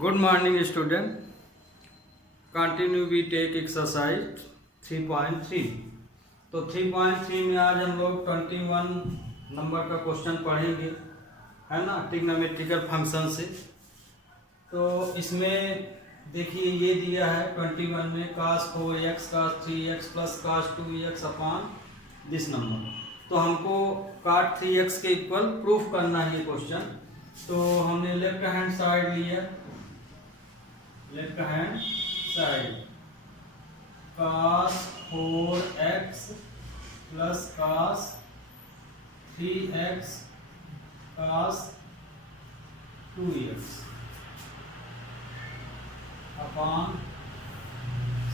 Good morning student. Continue we take exercise 3.3। तो 3.3 में आज हम लोग 21 नंबर का क्वेश्चन पढ़ेंगे, है ना, ट्रिग्नोमेट्रिकल फंक्शन से। तो इसमें देखिए ये दिया है 21 में cos 4x cos 3x plus cos 2x upon this number. तो हमको cot 3x के इक्वल प्रूफ करना है ये क्वेश्चन। तो हमने लेफ्ट हैंड साइड लिया, left hand side cos 4x plus cos 3x cos 2x upon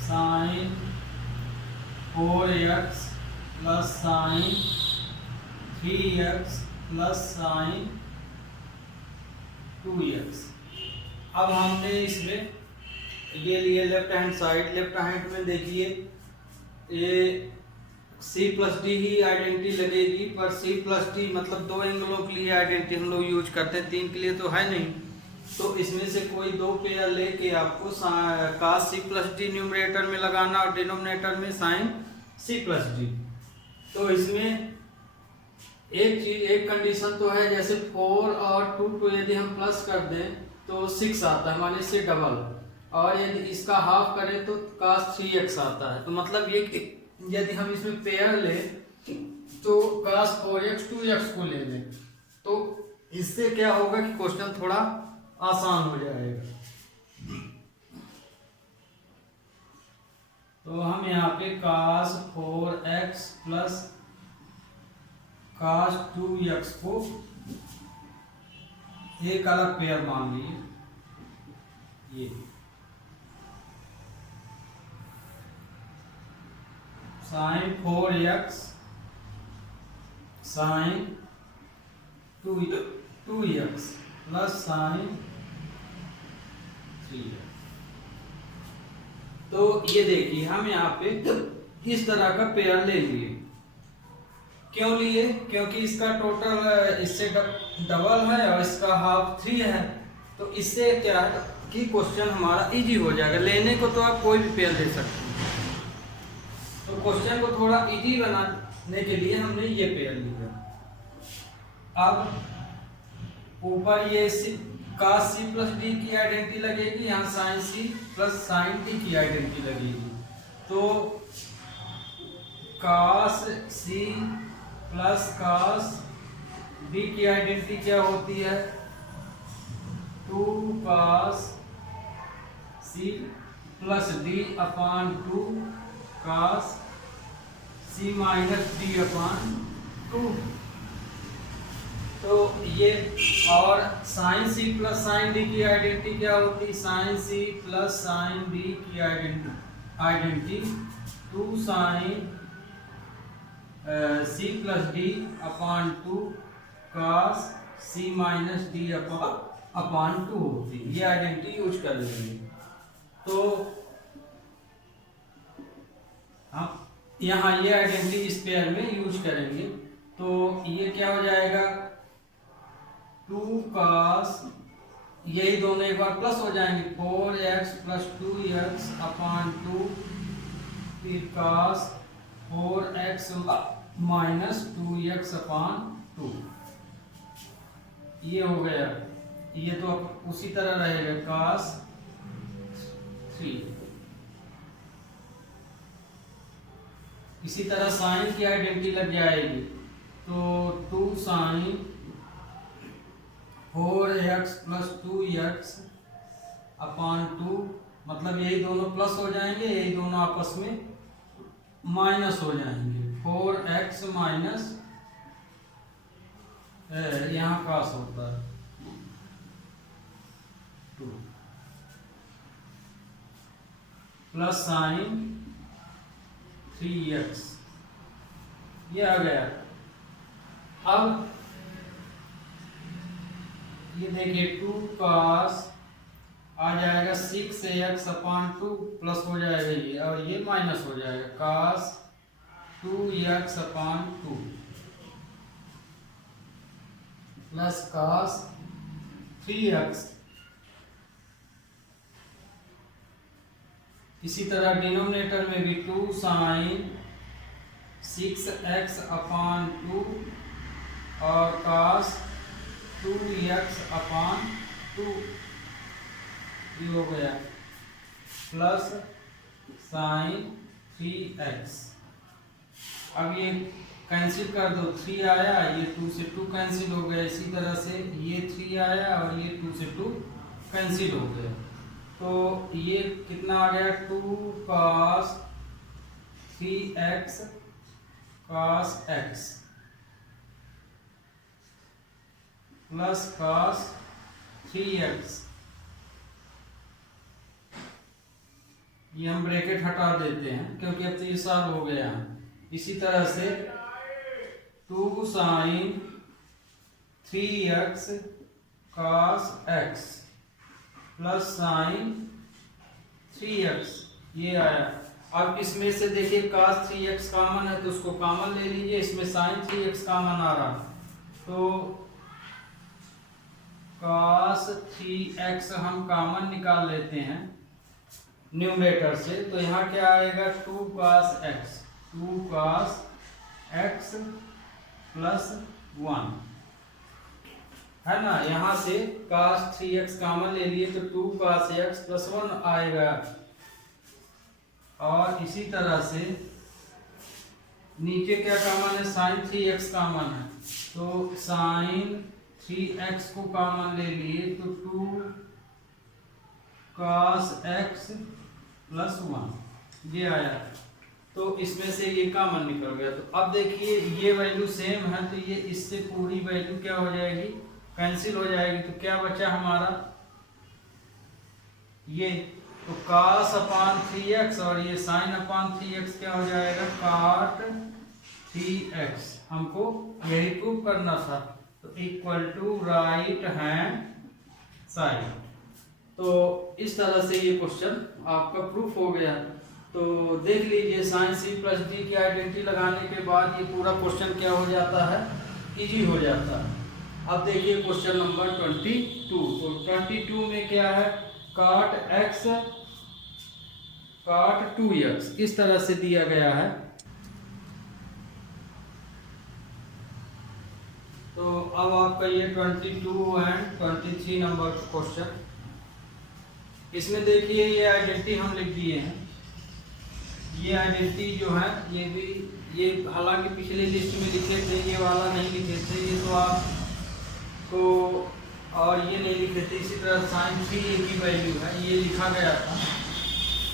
sin 4x plus sin 3x plus sin 2x। अब हमने इसमें ये लिए left hand side. Left hand में देखिए ये c प्लस डी ही आइडेंटिटी लगेगी, पर c प्लस डी मतलब दो एंगलों के लिए आइडेंटिटी हम लोग यूज करते हैं, तीन के लिए तो है नहीं। तो इसमें से कोई दो पेयर लेके आपको cos c plus D numerator में लगाना और डिनोमिनेटर में sin c प्लस डी। तो इसमें एक चीज, एक कंडीशन तो है, जैसे 4 और 2 को यदि हम प्लस कर दें तो 6 आता है, माने से डबल, और यदि इसका हाफ करें तो cos 3x आता है। तो मतलब ये यदि हम इसमें पेयर ले तो cos 4x 2x को ले लें तो इससे क्या होगा कि क्वेश्चन थोड़ा आसान हो जाएगा। तो हम यहाँ पे cos 4x plus cos 2x को एक अलग पेयर मान लिए, ये sin 4x sin 2x plus sin 3x। तो ये देखिए हम यहाँ पे इस तरह का पेयर ले लिए। क्यों लिए? क्योंकि इसका टोटल इससे डबल है और इसका हाफ 3 है। तो इससे क्या है कि क्वेश्चन हमारा इजी हो जाएगा। लेने को तो आप कोई भी पेयर ले सकते हैं, तो क्वेश्चन को थोड़ा इजी बनाने के लिए हमने ये पेयर लिया। अब ऊपर ये cos c प्लस डी की आइडेंटिटी लगेगी, यहाँ sin c plus sin d की आइडेंटिटी लगेगी। तो cos c plus cos d की आइडेंटिटी क्या होती है? 2 cos c plus d upon 2 cos c minus d upon 2। तो ये और sin c plus sin d की आइडेंटिटी क्या होती है? sin c plus sin d की identity 2 sin c plus d upon 2 cos c minus d upon 2 होती है। ये आइडेंटिटी यूज कर लेंगे। तो हम यहाँ ये आइडेंटिटी इस पेयर में यूज करेंगे। तो ये क्या हो जाएगा? 2 cos, यही दोनों एक बार प्लस हो जाएंगे, 4x प्लस 2x अपॉन 2 फिर cos 4x minus 2x upon 2। ये हो गया। ये तो उसी तरह रहेगा cos 3। इसी तरह sin की आइडेंटिटी लग जाएगी, तो 2 sin 4x plus 2x upon 2, मतलब यही दोनों प्लस हो जाएंगे, यही दोनों आपस में माइनस हो जाएंगे। 4x माइनस यहाँ cos होता है 2 प्लस sin 3x, ये आ गया। अब ये देखिए 2 cos आ जाएगा 6x अपॉन 2 प्लस हो जाएगा ये, और ये माइनस हो जाएगा cos 2x upon 2 plus cos 3x इसी तरह डिनोमिनेटर में भी 2 साइन 6x अपान 2 और cos 2x अपान 2 ये हो गया, प्लस साइन 3x। अब ये कैंसिल कर दो, 3 आया, ये 2 से 2 कैंसिल हो गया। इसी तरह से ये 3 आया और ये 2 से 2 कैंसिल हो गया। तो ये कितना आ गया, 2 cos 3x cos x plus cos 3x। ये हम ब्रैकेट हटा देते हैं क्योंकि अब तो ये सॉल्व हो गया है। इसी तरह से 2 sine 3x cos x plus sine 3x ये आया। अब इसमें से देखिए cos 3x कॉमन है तो उसको कॉमन ले लीजिए, इसमें sin 3x कॉमन आ रहा, तो cos 3x हम कॉमन निकाल लेते हैं न्यूमरेटर से, तो यहाँ क्या आएगा, 2 cos x प्लस 1 है ना। यहाँ से cos 3x कॉमन ले लिए तो 2 cos x प्लस 1 आएगा। और इसी तरह से नीचे क्या कॉमन है, sin 3x कॉमन है, तो sin 3x को कॉमन ले लिए तो 2 cos x प्लस 1 ये आया। तो इसमें से ये कॉमन निकल गया। तो अब देखिए ये वैल्यू सेम है तो ये इससे पूरी वैल्यू क्या हो जाएगी, कैंसिल हो जाएगी। तो क्या बचा हमारा ये, तो cos अपान 3x और ये sin अपान 3x क्या हो जाएगा, cot 3x। हमको यही प्रूव करना था, तो equal to right hand side. तो इस तरह से ये क्वेश्चन आपका प्रूफ हो गया। तो देख लीजिए साइन सी प्लस डी की आइडेंटिटी लगाने के बाद ये पूरा क्वेश्चन क्या हो जाता है, इजी हो जाता है। अब देखिए क्वेश्चन नंबर 22। तो 22 में क्या है, cot x cot 2x इस तरह से दिया गया है। तो अब आपका ये 22 एंड 23 नंबर क्वेश्चन, इसमें देखिए ये आइडेंटिटी हम लिख दिए हैं। ये आइडेंटिटी जो है ये भी, ये हालांकि पिछले लिस्ट में लिखे थे, ये वाला नहीं लिखे थे, ये तो आपको, और ये नहीं लिखे थे। इसी तरह sin 3a की वैल्यू है, ये लिखा गया था।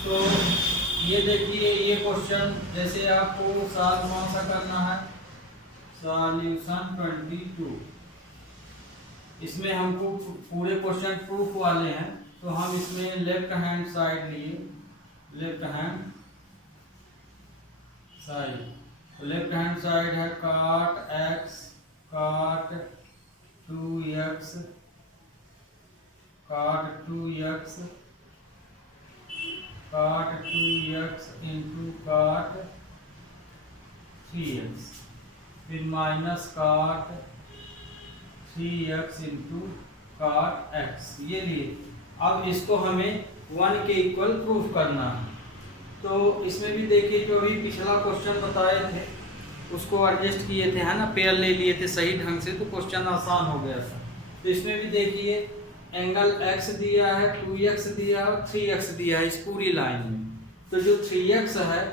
तो ये देखिए ये क्वेश्चन जैसे आपको सॉल्व कौन सा करना है, सॉल्यूशन 22। इसमें हमको पूरे क्वेश्चन प्रूफ वाले हैं, तो हम इसमें लेफ्ट हैंड साइड लिए, लेफ्ट हैंड साइड, तो लेफ्ट हैंड साइड है cot x cot 2x cot 2x cot 2x into cot 3x, फिर minus cot 3x into cot x ये लिए। अब इसको हमें 1 के इक्वल प्रूफ करना है। तो इसमें भी देखिए जो भी पिछला क्वेश्चन बताए थे उसको एडजस्ट किए थे, है ना, पेयर ले लिए थे सही ढंग से, तो क्वेश्चन आसान हो गया था। तो इसमें भी देखिए एंगल x दिया है, 2x दिया है और 3x दिया है इस पूरी लाइन में। तो जो 3x है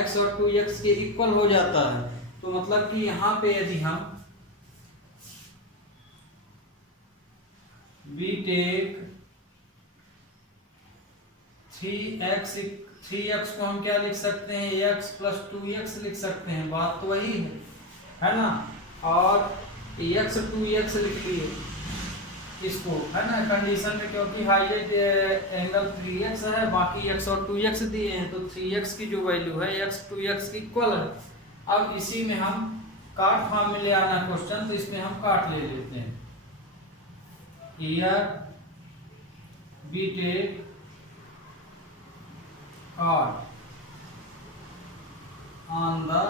x और 2x के इक्वल हो जाता है। तो मतलब कि यहाँ पे यदि हम we take 3x को हम क्या लिख सकते हैं, x प्लस 2x लिख सकते हैं, बात तो वही है ना। और x 2x लिख लिए इसको, है ना, कंडीशन में, क्योंकि हाईलाइट एंगल 3x है, बाकी x और 2x दिए हैं, तो 3x की जो वैल्यू है x 2x की इक्वल है। अब इसी में हम काट फॉर्म में ले आना क्वेश्चन, तो इसमें हम काट ले लेते हैं। Here we take cot on the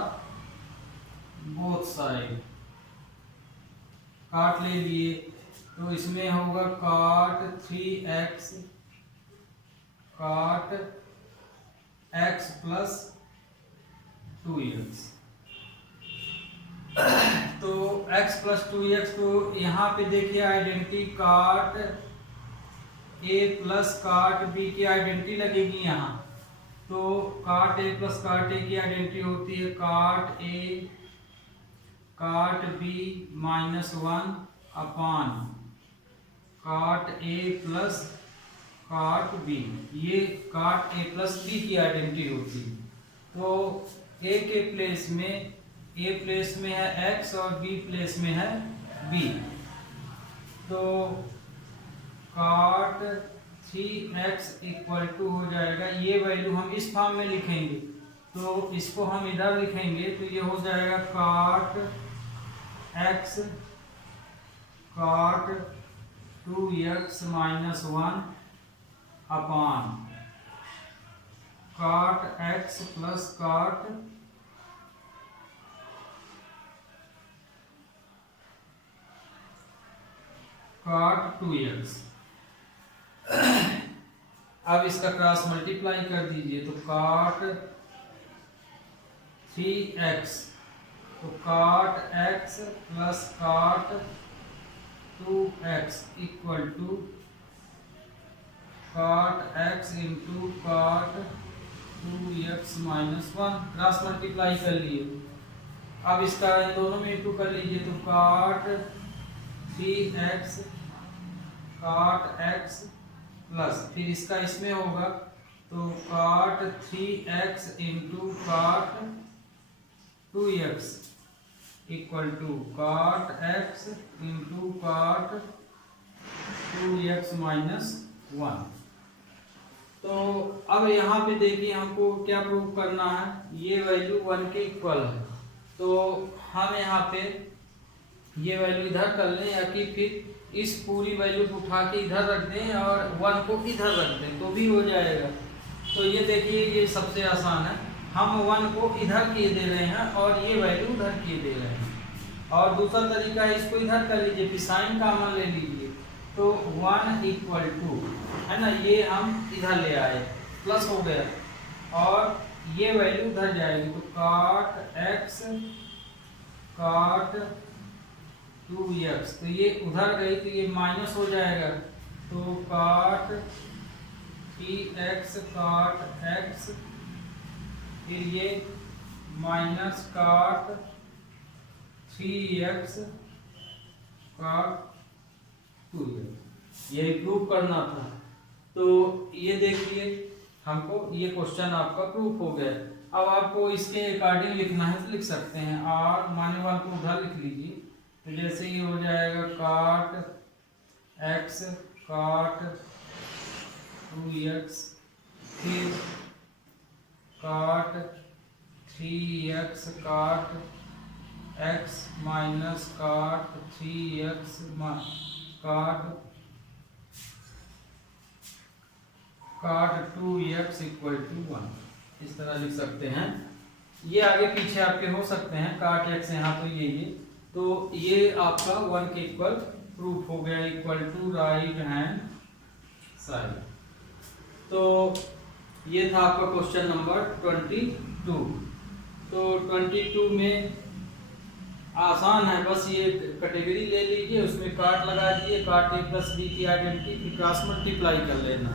both side, काट ले लिए, तो इसमें होगा cot 3x cot x plus 2x। तो x प्लस 2x, तो यहाँ पे देखिए आइडेंटिटी काट a प्लस काट b की आइडेंटिटी लगेगी यहाँ। तो काट a प्लस काट a की आइडेंटिटी होती है काट a काट b -1 अपान काट a प्लस काट b। ये काट a प्लस b की आइडेंटिटी होती है। तो a के प्लेस में है x और b प्लेस में है b। तो काट 3x इक्वल टू हो जाएगा, ये वैल्यू हम इस फॉर्म में लिखेंगे, तो इसको हम इधर लिखेंगे तो ये हो जाएगा काट x काट 2x -1 अपान काट x प्लस काट 2x। अब इसका क्रॉस मल्टीप्लाई कर दीजिए तो काट 3x, तो काट x प्लस काट 2x इक्वल टू काट x इंटू काट 2x -1। क्रॉस मल्टीप्लाई कर लिए। अब इसका इन दोनों में इंटू कर लीजिए तो काट 3x काट x प्लस फिर इसका इसमें होगा तो काट 3x इंटू काट 2x इक्वल टू काट x इंटू काट 2x -1। तो अब यहाँ पे देखिए हमको क्या प्रूव करना है, ये वैल्यू 1 के इक्वल है। तो हम यहाँ पे ये वैल्यू इधर कर लें या कि फिर इस पूरी वैल्यू को उठा के इधर रख दें और 1 को इधर रख दें तो भी हो जाएगा। तो ये देखिए ये सबसे आसान है, हम 1 को इधर किए दे रहे हैं और ये वैल्यू उधर किए दे रहे हैं। और दूसरा तरीका है, इसको इधर कर लीजिए, फिर साइन कॉमन ले लीजिए तो 1 इक्वल टू है ना, ये हम इधर ले आए प्लस हो गया और ये वैल्यू उधर जाएगी तो काट x काट 2x, तो ये उधर गई तो ये माइनस हो जाएगा तो काट 3x काट x, फिर ये माइनस काट 3x काट 2x। ये प्रूव करना था। तो ये देखिए हमको ये क्वेश्चन आपका प्रूफ हो गया। अब आपको इसके अकॉर्डिंग लिखना है तो लिख सकते हैं, r माने 1 को उधर लिख लीजिए तो जैसे ये हो जाएगा काट x काट 2x, फिर काट 3x काट x माइनस काट 3x काट 2x इक्वल टू 1, इस तरह लिख सकते हैं। ये आगे पीछे आपके हो सकते हैं, काट x यहाँ तो ये तो ये आपका 1 के इक्वल प्रूफ हो गया, equal to right hand side. तो ये था आपका क्वेश्चन नंबर 22। तो 22 में आसान है, बस ये कैटेगरी ले लीजिए, उसमें काट लगा दिए, काट a प्लस b की आइडेंटिटी, फिर क्रॉस मल्टीप्लाई कर लेना।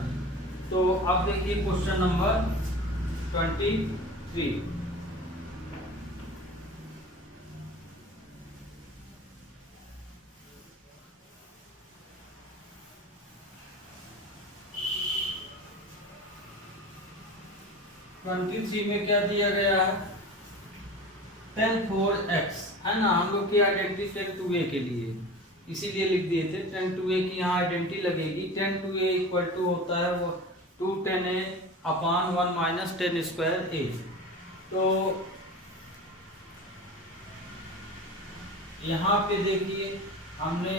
तो अब देखिए क्वेश्चन नंबर 23। में क्या दिया गया है, tan 4x है ना, हम लोग की आइडेंटिटी tan 2a के लिए इसीलिए लिख दिए थे। tan 2a की यहाँ आइडेंटिटी लगेगी, tan 2a इक्वल टू होता है वो 2 tan a upon 1 minus tan square a। तो यहाँ पे देखिए हमने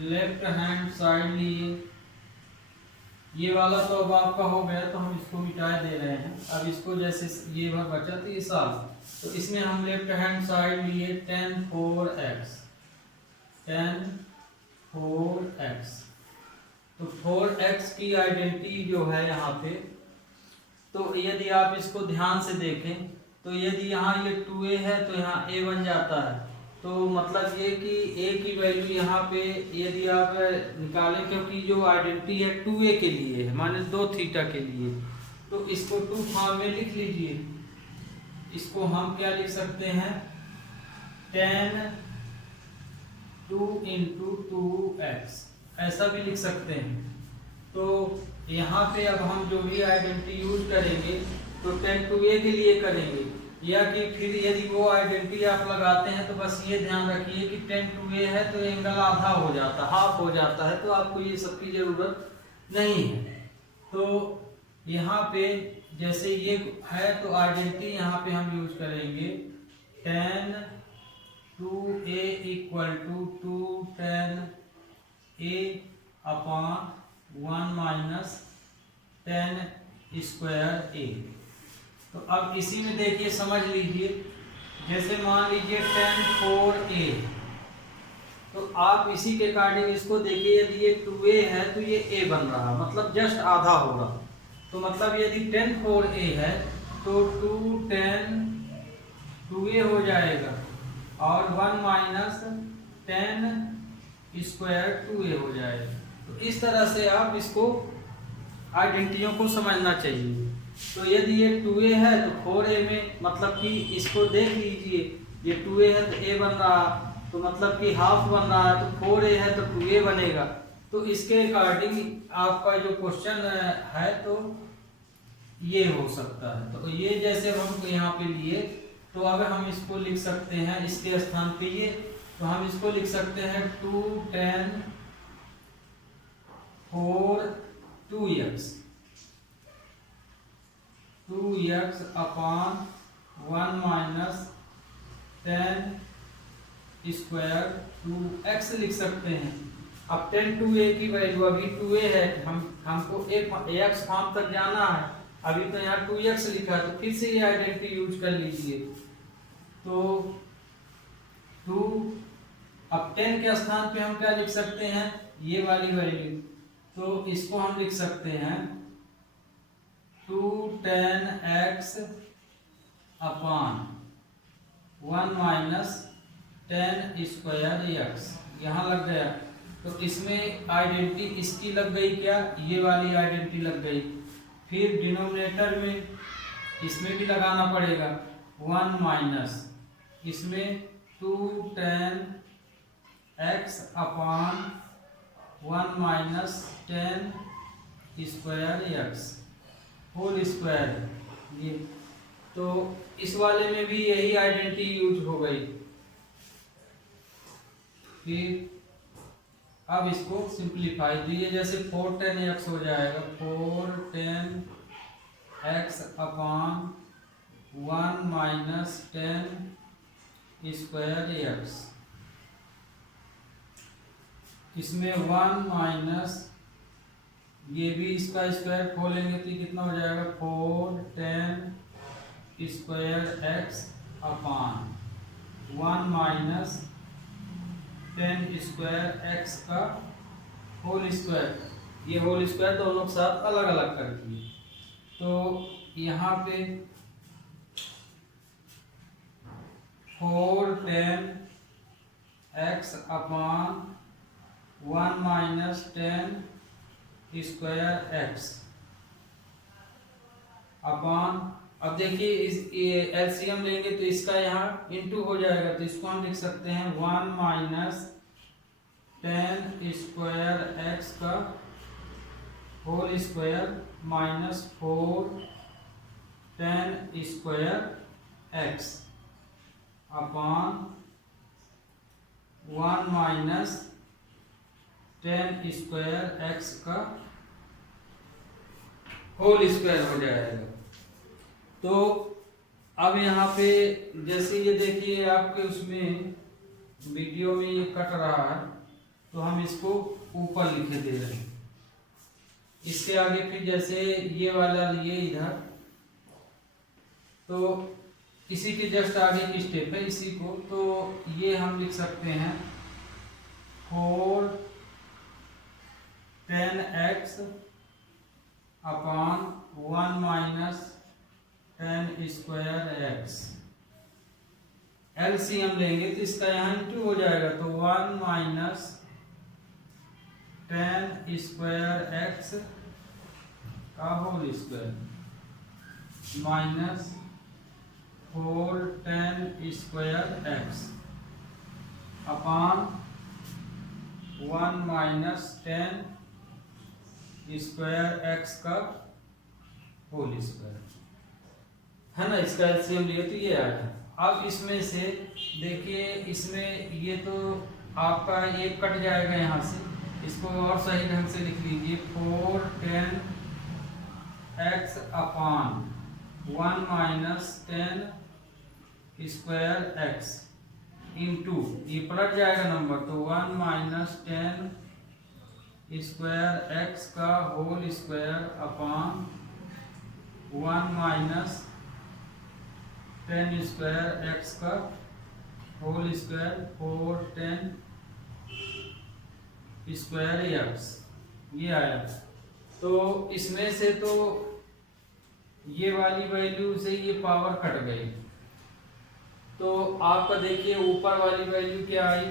लेफ्ट हैंड साइड लिए, ये वाला तो अब आपका हो गया तो हम इसको मिटा दे रहे हैं। अब इसको जैसे ये भर बचा तो ये साल, तो इसमें हम लेफ्ट हैंड साइड लिए tan 4x, तो 4x की आइडेंटिटी जो है यहाँ पे तो यदि आप इसको ध्यान से देखें तो यदि यहाँ ये 2a है तो यहाँ a बन जाता है। तो मतलब ये कि a की वैल्यू यहाँ पे यदि आप निकालें, क्योंकि जो आइडेंटिटी है 2a के लिए है, माने 2 थीटा के लिए, तो इसको 2 फॉर्म में लिख लीजिए। इसको हम क्या लिख सकते हैं, tan 2 into 2x ऐसा भी लिख सकते हैं। तो यहाँ पे अब हम जो भी आइडेंटिटी यूज करेंगे तो tan 2a के लिए करेंगे, या कि फिर यदि वो आइडेंटिटी आप लगाते हैं तो बस ये ध्यान रखिए कि tan 2a है तो एंगल आधा हो जाता है, हाफ हो जाता है, तो आपको ये सब की जरूरत नहीं है। तो यहाँ पे जैसे ये है तो आइडेंटिटी यहाँ पे हम यूज करेंगे tan 2a equal to 2 tan a upon 1 minus tan square a। तो अब इसी में देखिए, समझ लीजिए, जैसे मान लीजिए tan 4a, तो आप इसी के अकॉर्डिंग इसको देखिए, यदि ये 2a है तो ये a बन रहा, मतलब जस्ट आधा होगा। तो मतलब यदि tan 4a है तो 2 tan 2a हो जाएगा और 1 माइनस tan स्क्वायर 2a हो जाएगा। तो इस तरह से आप इसको आइडेंटिटियों को समझना चाहिए। तो यदि ये 2a है तो 4a में, मतलब कि इसको देख लीजिए, ये 2a है तो a बन रहा, तो मतलब कि हाफ बन रहा है, तो 4a है तो 2a बनेगा। तो इसके अकॉर्डिंग आपका जो क्वेश्चन है तो ये हो सकता है। तो ये जैसे हम यहाँ पे लिए, तो अगर हम इसको लिख सकते हैं इसके स्थान पे ये, तो हम इसको लिख सकते हैं 2 tan 4 2x upon 1 minus tan square 2x लिख सकते हैं। अब tan 2a की वैल्यू अभी 2a है, हमको x फॉर्म तक जाना है, अभी तो यहाँ 2x लिखा है, तो फिर से ये आइडेंटिटी यूज कर लीजिए। तो 2, अब 10 के स्थान पे हम क्या लिख सकते हैं, ये वाली वैल्यू, तो इसको हम लिख सकते हैं 2 tan x upon 1 minus tan square x, यहाँ लग गया। तो इसमें आइडेंटिटी इसकी लग गई, क्या, ये वाली आइडेंटिटी लग गई। फिर डिनोमिनेटर में इसमें भी लगाना पड़ेगा 1 माइनस इसमें 2 tan x upon 1 minus tan square x whole square, ये। तो इस वाले में भी यही आइडेंटिटी यूज हो गई। फिर अब इसको सिंप्लीफाई दीजिए, जैसे 4 tan x हो जाएगा 4 tan x upon 1 minus tan square x, इसमें 1 माइनस, ये भी इसका स्क्वायर खोलेंगे तो कितना हो जाएगा 4 tan square x upon 1 minus tan square x का होल स्क्वायर, ये होल स्क्वायर दोनों के साथ अलग अलग कर दिए। तो यहाँ पे 4 tan x upon 1 minus tan square x upon, अब देखिए इस एलसीएम लेंगे तो इसका यहाँ इनटू हो जाएगा, तो इसको हम लिख सकते हैं 1 माइनस tan स्क्वायर x का whole square minus 4 tan square x upon 1 minus tan square x का होल स्क्वायर हो जाएगा। तो अब यहाँ पे जैसे ये देखिए आपके उसमें वीडियो में ये कट रहा है, तो हम इसको ऊपर लिखे दे रहे हैं। इसके आगे फिर जैसे ये वाला लिए इधर, तो इसी के जस्ट आगे की स्टेप है इसी को, तो ये हम लिख सकते हैं 4 tan x upon 1 minus ten square x. LCM लेंगे तो इसका यहाँ इंटू हो जाएगा, तो 1 माइनस टेन स्क्वायर एक्स का whole square minus 4 ten square x upon 1 minus ten square x का होल स्क्वायर, है ना। इसका एलसीएम लिए तो ये आया। अब इसमें से देखिए, इसमें ये तो आपका ये कट जाएगा यहाँ से, इसको और सही ढंग से लिख लीजिए, 4 ten x upon 1 minus ten square x into, ये पलट जाएगा नंबर, तो 1 माइनस टेन स्क्वायर एक्स का whole square upon 1 minus ten square x का whole square 4 ten square x, ये आया। तो इसमें से तो ये वाली वैल्यू से ये पावर कट गई, तो आपका देखिए ऊपर वाली वैल्यू क्या आई,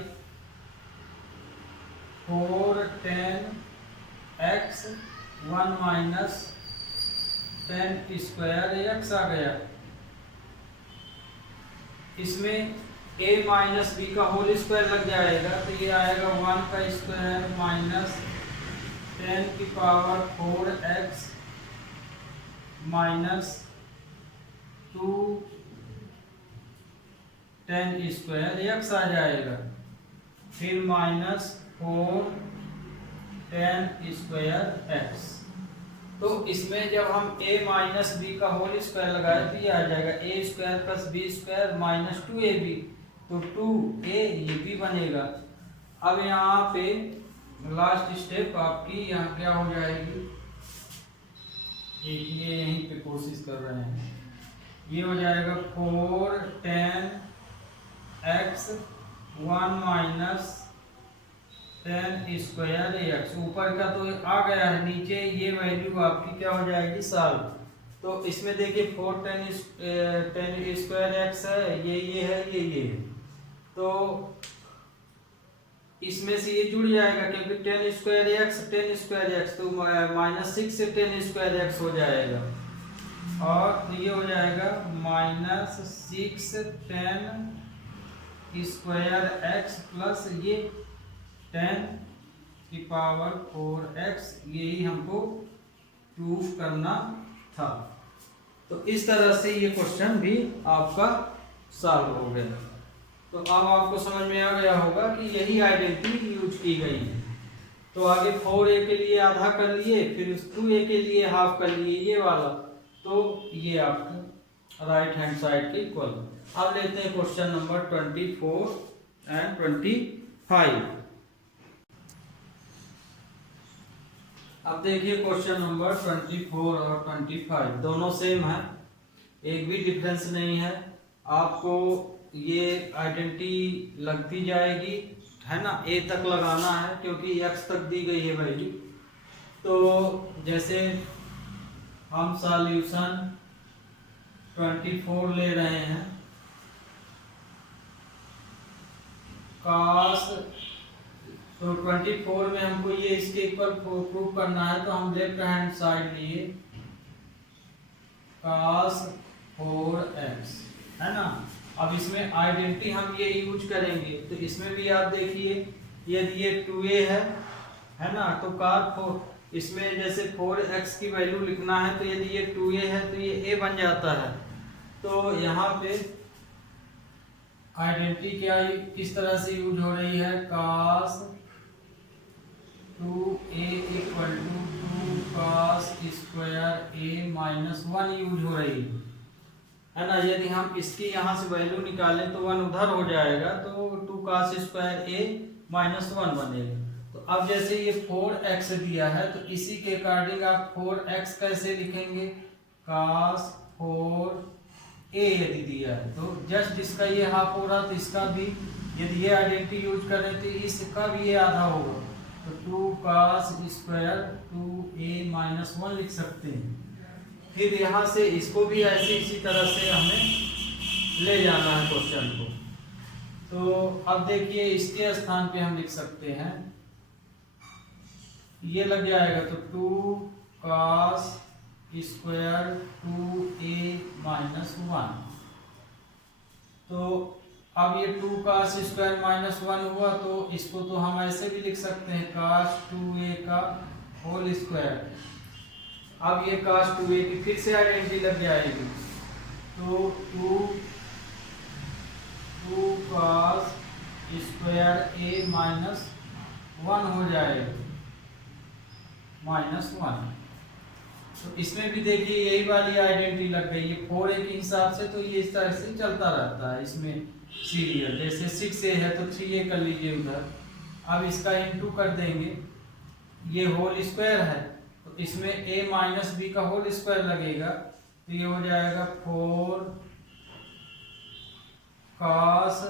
4 ten x 1 minus ten square x आ गया। इसमें a माइनस बी का होल स्क्वायर लग जाएगा, तो ये आएगा 1 का स्क्वायर माइनस 10 की power 4 x minus 2 10 square x आ जाएगा, फिर माइनस 4 10 स्क्वायर एक्स। तो इसमें जब हम a माइनस बी का होल स्क्वायर लगाए तो ये आ जाएगा a square plus b square minus 2ab, तो 2a ये भी बनेगा। अब यहाँ पे लास्ट स्टेप आपकी यहाँ क्या हो जाएगी, ये यहीं पे कोशिश कर रहे हैं, ये हो जाएगा 4 10 एक्स 1 माइनस 10 स्क्वायर एक्स, ऊपर का तो आ गया है, नीचे ये वैल्यू आपकी क्या हो जाएगी सॉल्व। तो इसमें देखिए 4 10 स्क्वायर एक्स है, ये है, ये है, तो इसमें से ये जुड़ जाएगा क्योंकि 10 स्क्वायर एक्स तो माइनस 6 से 10 स्क्वायर एक्स हो जाएगा, और तो ये हो जाएगा माइनस 6 10 स्क्वायर एक्स प्लस ये 10 की पावर 4x, यही हमको प्रूफ करना था। तो इस तरह से ये क्वेश्चन भी आपका सॉल्व हो गया। तो अब आपको समझ में आ गया होगा कि यही आइडेंटिटी यूज की गई है। तो आगे 4a के लिए आधा कर लिए, फिर 2a के लिए हाफ कर लिए, ये वाला, तो ये आपका राइट हैंड साइड के इक्वल। अब लेते हैं क्वेश्चन नंबर 24 एंड 25। अब देखिए क्वेश्चन नंबर 24 और 25 दोनों सेम है, एक भी डिफरेंस नहीं है। आपको ये आइडेंटिटी लगती जाएगी, है ना, a तक लगाना है क्योंकि x तक दी गई है वैल्यू। तो जैसे हम सॉल्यूशन 24 ले रहे हैं, cos, तो 24 में हमको ये इसके इक्वल प्रूव करना है, तो हम लेफ्ट हैंड साइड लिए cos 4x, है ना। अब इसमें आइडेंटिटी हम ये यूज करेंगे, तो इसमें भी आप देखिए यदि ये 2a है ना, तो cos 4, इसमें जैसे 4x की वैल्यू लिखना है, तो यदि ये 2a है तो ये a बन जाता है। तो यहाँ पे आइडेंटिटी क्या किस तरह से यूज हो रही है, cos 2a equal to 2 cos square a minus 1 use हो रही है ना। यदि हम इसकी यहाँ से वैल्यू निकालें तो 1 उधर हो जाएगा, तो 2 cos स्क्वायर a माइनस 1 बनेगा। तो अब जैसे ये 4x दिया है, तो इसी के अकॉर्डिंग आप 4x कैसे लिखेंगे, cos 4a यदि दिया है तो जस्ट इसका ये हाफ हो रहा, तो इसका भी यदि ये आइडेंटिटी यूज करें तो इसका भी ये आधा होगा, तो 2 cos स्क्वायर 2a माइनस 1 लिख सकते हैं। फिर यहाँ से इसको भी ऐसे इसी तरह से हमें ले जाना है क्वेश्चन को। तो अब देखिए इसके स्थान पे हम लिख सकते हैं, ये लग जाएगा तो 2 cos स्क्वायर 2a माइनस 1। तो अब ये 2 cos स्क्वायर माइनस 1 हुआ, तो इसको तो हम ऐसे भी लिख सकते हैं cos 2a का होल स्क्वायर। अब ये cos 2a की फिर से आइडेंटिटी लग जाएगी, तो 2 cos स्क्वायर a माइनस 1 हो जाएगा, माइनस 1। तो इसमें भी देखिए यही वाली आइडेंटिटी लग गई है 4a के हिसाब से, तो ये इस तरह से चलता रहता है इसमें सीरियल। जैसे 6a है तो 3a कर लीजिए उधर। अब इसका इनटू कर देंगे, ये होल स्क्वायर है तो इसमें a माइनस b का होल स्क्वायर लगेगा, तो ये हो जाएगा 4 cos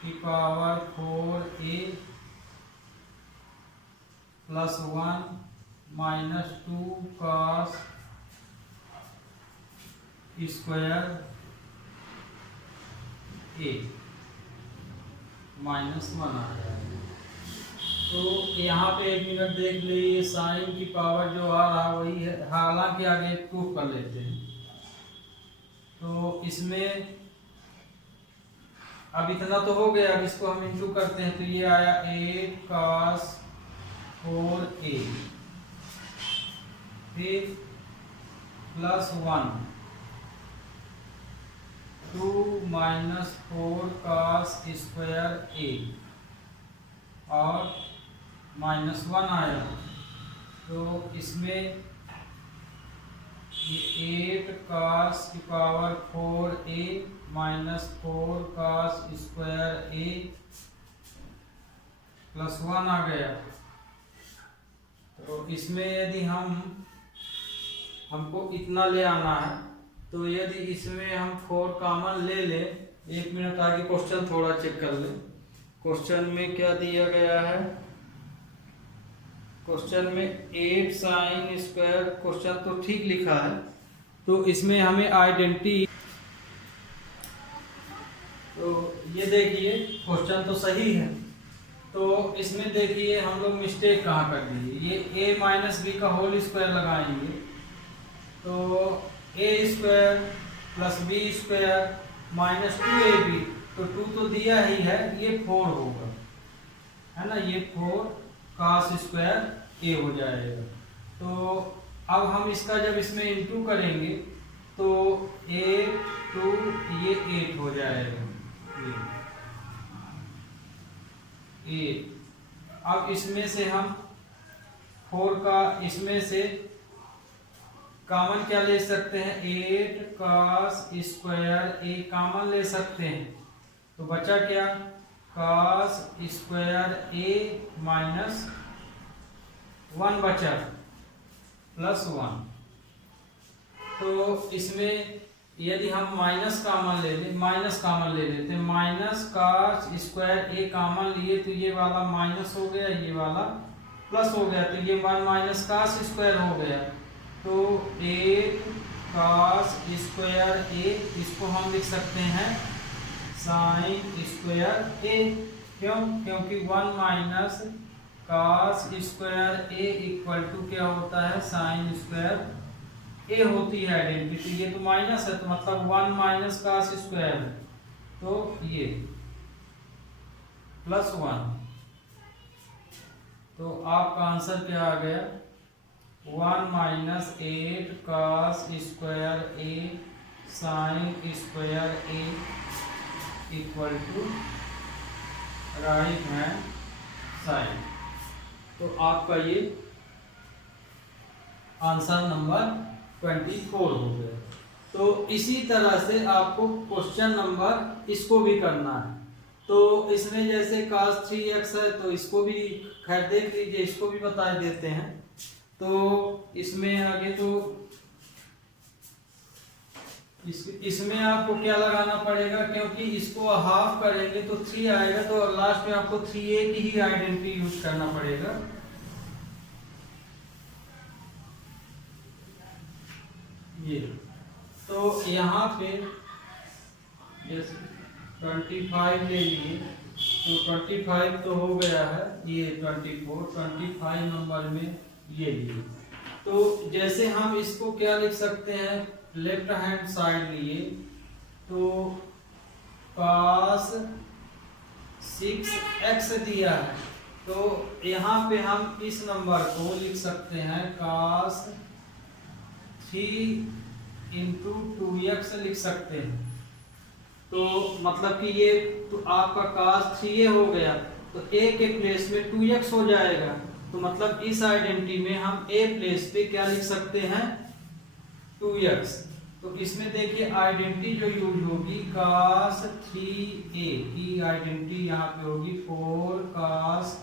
की power 4a plus 1 minus 2 cos square a minus 1 आ जाएगा। तो यहाँ पे एक मिनट देख लीजिए, साइन की पावर जो आ रहा वही है, हालांकि आगे प्रूफ कर लेते हैं। तो इसमें अब इतना तो हो गया, अब इसको हम इंटू करते हैं, तो ये आया 8 cos 4a फिर plus 1 2 minus 4 cos square a और माइनस 1 आया। तो इसमें ये 8 cos की power 4a minus 4 cos square a plus 1 आ गया। तो इसमें यदि हमको इतना ले आना है, तो यदि इसमें हम 4 कॉमन ले ले, एक मिनट आगे क्वेश्चन थोड़ा चेक कर ले। क्वेश्चन में क्या दिया गया है, क्वेश्चन में 8 साइन स्क्वायर, क्वेश्चन तो ठीक लिखा है, तो इसमें हमें आइडेंटिटी, तो ये देखिए क्वेश्चन तो सही है, तो इसमें देखिए हम लोग मिस्टेक कहाँ कर दिए। ये a माइनस बी का होल स्क्वायर लगाएंगे, तो a square plus b square minus 2ab, तो 2 तो दिया ही है, ये 4 होगा, है ना, ये 4 cos स्क्वायर a हो जाएगा। तो अब हम इसका जब इसमें इंटू करेंगे तो 8 2 ये 8 हो जाएगा, ये 8। अब इसमें से हम 4 का इसमें से कॉमन क्या ले सकते हैं, 8 cos स्क्वायर a कॉमन ले सकते हैं, तो बचा क्या, cos स्क्वायर a माइनस 1 बचा प्लस 1। तो इसमें यदि हम माइनस कॉमन ले लें, माइनस कॉमन ले लेते हैं, minus cos square a common लिए तो ये वाला माइनस हो गया, ये वाला प्लस हो गया, तो ये 1 माइनस cos स्क्वायर हो गया। तो 8 cos स्क्वायर a, इसको हम लिख सकते हैं साइन स्क्वायर a। क्यों, क्योंकि 1 minus cos square a equal to क्या होता है, साइन स्क्वायर a होती है आइडेंटिटी। ये तो माइनस है, तो मतलब 1 माइनस cos स्क्वायर है, तो ये प्लस 1। तो आपका आंसर क्या आ गया, 1 minus 8 cos square a sine square a equal to right hand side. तो आपका ये आंसर नंबर 24 हो गया। तो इसी तरह से आपको क्वेश्चन नंबर इसको भी करना है। तो इसमें जैसे cos 3x है, तो इसको भी खैर देख लीजिए, इसको भी बता देते हैं। तो इसमें आगे तो इसमें आपको क्या लगाना पड़ेगा, क्योंकि इसको हाफ करेंगे तो 3 आएगा, तो लास्ट में आपको 3a की ही आइडेंटिटी यूज करना पड़ेगा। ये तो यहाँ पे जैसे 25 ले लिए तो 25 तो हो गया है, ये 25 नंबर में ये लिए। तो जैसे हम इसको क्या लिख सकते हैं, लेफ्ट हैंड साइड लिए तो cos 6x दिया है, तो यहाँ पे हम इस नंबर को लिख सकते हैं cos 3 इंटू 2x लिख सकते हैं। तो मतलब कि ये तो आपका cos 3a हो गया, तो a के प्लेस में 2x हो जाएगा। तो मतलब इस आइडेंटिटी में हम a प्लेस पे क्या लिख सकते हैं, 2x। तो इसमें देखिए आइडेंटिटी जो यूज होगी cos 3a की आइडेंटिटी यहाँ पे होगी 4 cos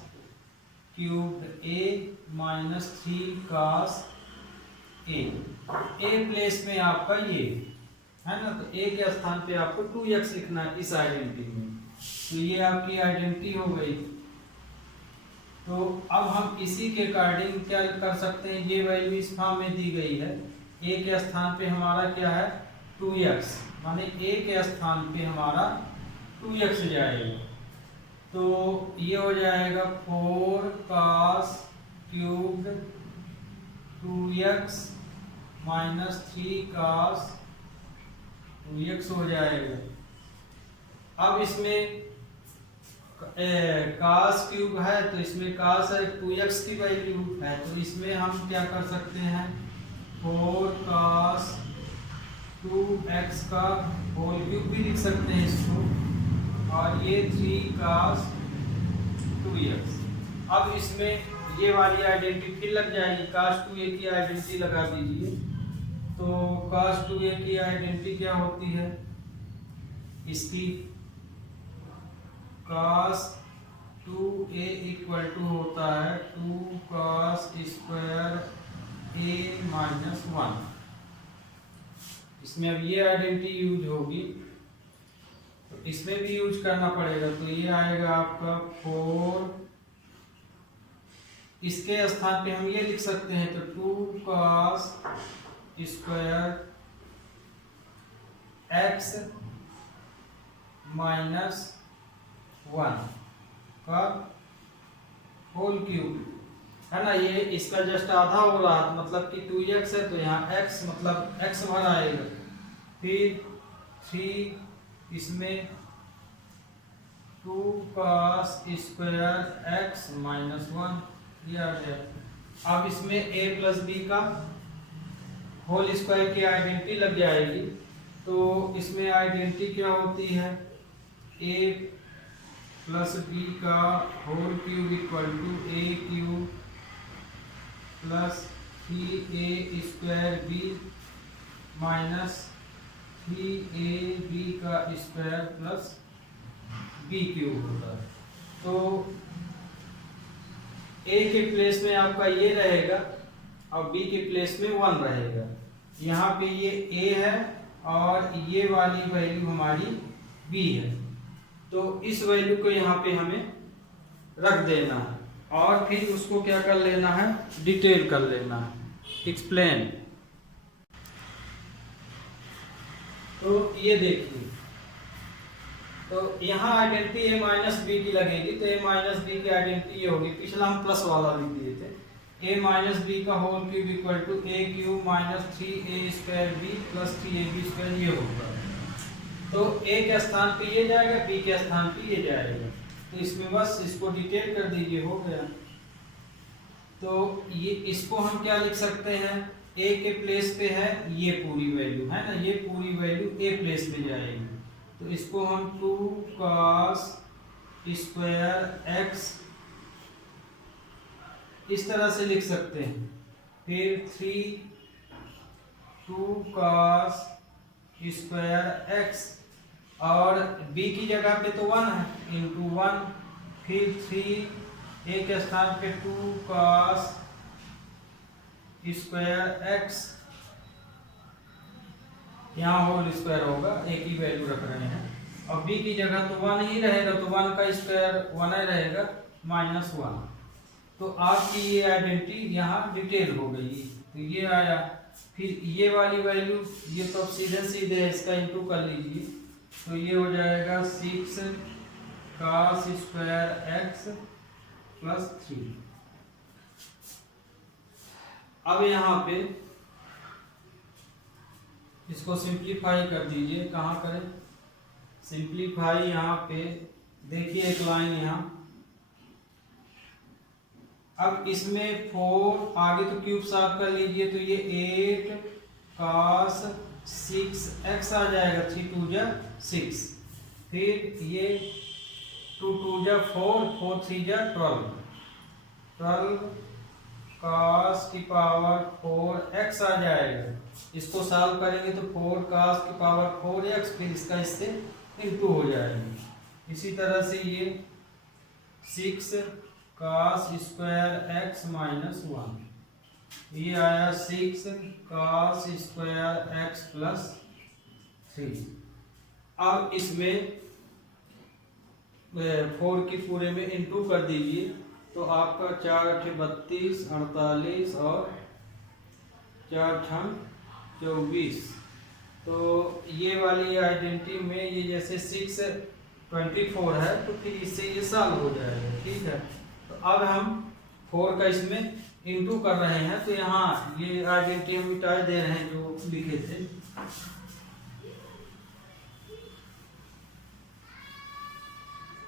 cubed a minus 3 cos a place में आपका ये है ना, तो a के स्थान पे आपको 2x लिखना है इस आइडेंटिटी में। तो ये आपकी आइडेंटिटी हो गई। तो अब हम इसी के अकॉर्डिंग क्या कर सकते हैं, ये वैल्यू इस फॉर्म में दी गई है, a के स्थान पे हमारा क्या है 2x, माने a के स्थान पे हमारा 2x जाएगा। तो ये हो जाएगा 4 cos cube 2x minus 3 cos 2x हो जाएगा। अब इसमें cos क्यूब है तो इसमें cos है 2x की वैल्यू है, तो इसमें हम क्या कर सकते हैं 4 cos 2x का होल क्यूब भी लिख सकते हैं इसको, और ये 3 cos 2x। अब इसमें ये वाली आइडेंटिटी फिर लग जाएगी, cos 2a की आइडेंटिटी लगा दीजिए। तो cos 2a की आइडेंटिटी क्या होती है इसकी, cos 2a इक्वल टू होता है 2 cos स्क्वायर a माइनस 1। इसमें अब ये आइडेंटिटी यूज होगी तो इसमें भी यूज करना पड़ेगा। तो ये आएगा आपका 4, इसके स्थान पे हम ये लिख सकते हैं तो 2 cos स्क्वायर x माइनस 1 का होल क्यूब है ना, ये इसका जस्ट आधा हो रहा है, मतलब कि 2x है तो यहाँ x मतलब x भर आएगा, फिर 3 इसमें 2 cos स्क्वायर x माइनस 1 ये आ गया। अब इसमें a प्लस बी का होल स्क्वायर की आइडेंटिटी लग जाएगी। तो इसमें आइडेंटिटी क्या होती है, a प्लस बी का whole cube equal to a cube plus 3a square b minus 3ab का स्क्वायर प्लस b क्यूब होता है। तो a के प्लेस में आपका ये रहेगा और b के प्लेस में 1 रहेगा। यहाँ पे ये a है और ये वाली वैल्यू हमारी b है, तो इस वैल्यू को यहाँ पे हमें रख देना है और फिर उसको क्या कर लेना है, डिटेल कर लेना है, एक्सप्लेन। तो ये देखिए, तो यहाँ आइडेंटिटी a माइनस बी की लगेगी, तो a माइनस बी की आइडेंटिटी ये होगी, पिछला हम प्लस वाला लिख दिए थे, a माइनस बी का whole cube equal to a cube minus 3a square b plus 3ab square ये होगा। तो a के स्थान पे ये जाएगा, b के स्थान पे ये जाएगा, तो इसमें बस इसको डिटेल कर दीजिए, हो गया। तो ये इसको हम क्या लिख सकते हैं, a के प्लेस पे है ये पूरी वैल्यू है ना, ये पूरी वैल्यू a प्लेस पे जाएगी, तो इसको हम 2 cos स्क्वायर x इस तरह से लिख सकते हैं, फिर 2 cos स्क्वायर x और b की जगह पे तो 1 है इंटू 1, फिर 3 a के स्थान पे 2 cos स्क्वायर x, यहाँ होल स्क्वायर होगा, a की वैल्यू रख रहे हैं, और b की जगह तो 1 ही रहेगा, तो 1 का स्क्वायर 1 ही रहेगा माइनस 1। तो आपकी ये आइडेंटिटी यहाँ डिटेल हो गई, तो ये आया। फिर ये वाली वैल्यू, ये तो अब सीधे सीधे है, इसका इंटू कर लीजिए, तो ये हो जाएगा 6 cos स्क्वायर x प्लस 3। अब यहाँ पे इसको सिंप्लीफाई कर दीजिए। कहाँ करें सिंप्लीफाई? यहाँ पे देखिए एक लाइन यहाँ। अब इसमें 4 आगे तो क्यूब साफ कर लीजिए, तो ये 8 cos 6x आ जाएगा, 3 2 जा 6, फिर ये 2 2 जा 4, 4 3 जा 12 cos की पावर 4x आ जाएगा। इसको सॉल्व करेंगे तो 4 cos की पावर 4x, फिर इसका इससे इंटू हो जाएगा। इसी तरह से ये 6 cos स्क्वायर x माइनस 1, ये आया 6 cos स्क्वायर x प्लस 3। अब इसमें 4 की पूरे में इंटू कर दीजिए, तो आपका 4 8 32 48 और 4 6 24। तो ये वाली आइडेंटिटी में ये जैसे 6 24 है, तो फिर इससे ये सॉल्व हो जाएगा। ठीक है, तो अब हम 4 का इसमें इंटू कर रहे हैं, तो यहाँ ये आइडेंटिटी हम मिटा दे रहे हैं जो लिखे थे।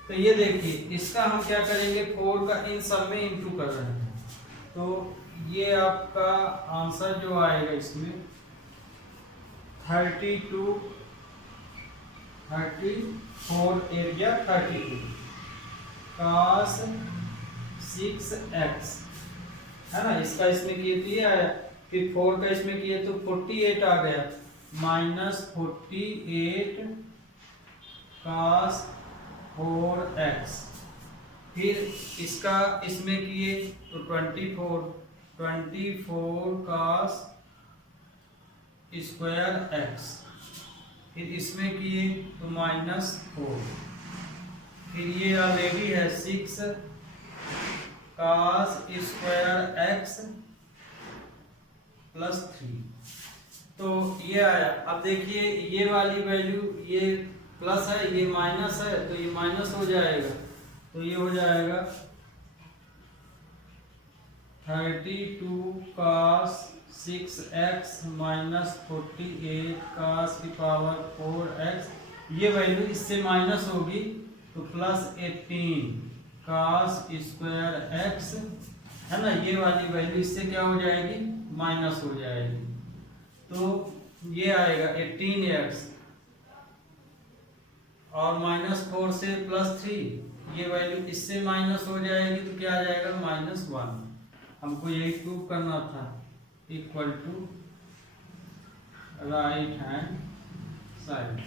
तो ये देखिए, इसका हम क्या करेंगे, 4 का इन सब में इंटू कर रहे हैं, तो ये आपका आंसर जो आएगा इसमें 32 34 8 या 32 cos 6x है ना। इसका इसमें किए तो ये आया, फिर 4 का इसमें किए तो 48 आ गया, माइनस 48 cos 4x, फिर इसका इसमें किए तो 24 cos स्क्वायर x, फिर इसमें किए तो माइनस 4, फिर ये ऑलरेडी है 6 cos स्क्वायर x प्लस 3, तो ये आया। अब देखिए ये वाली वैल्यू, ये प्लस है ये माइनस है, तो ये माइनस हो जाएगा, तो ये हो जाएगा 32 cos 6x माइनस 48 cos की पावर 4x, ये वैल्यू इससे माइनस होगी तो प्लस 18 cos स्क्वायर x है ना। ये वाली वैल्यू इससे क्या हो जाएगी, माइनस हो जाएगी, तो ये आएगा 18x और माइनस 4 से प्लस 3, ये वैल्यू इससे माइनस हो जाएगी, तो क्या आ जाएगा -1। हमको यही प्रूव करना था, equal to right hand side.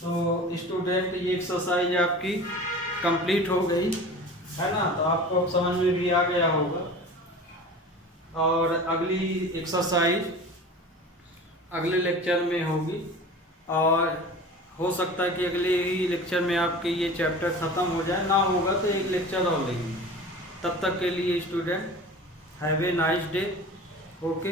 तो स्टूडेंट ये एक्सरसाइज आपकी कंप्लीट हो गई है ना, तो आपको अब समझ में भी आ गया होगा। और अगली एक्सरसाइज अगले लेक्चर में होगी, और हो सकता है कि अगले ही लेक्चर में आपके ये चैप्टर ख़त्म हो जाए, ना होगा तो एक लेक्चर और लेंगे। तब तक के लिए student have a nice day. Okay.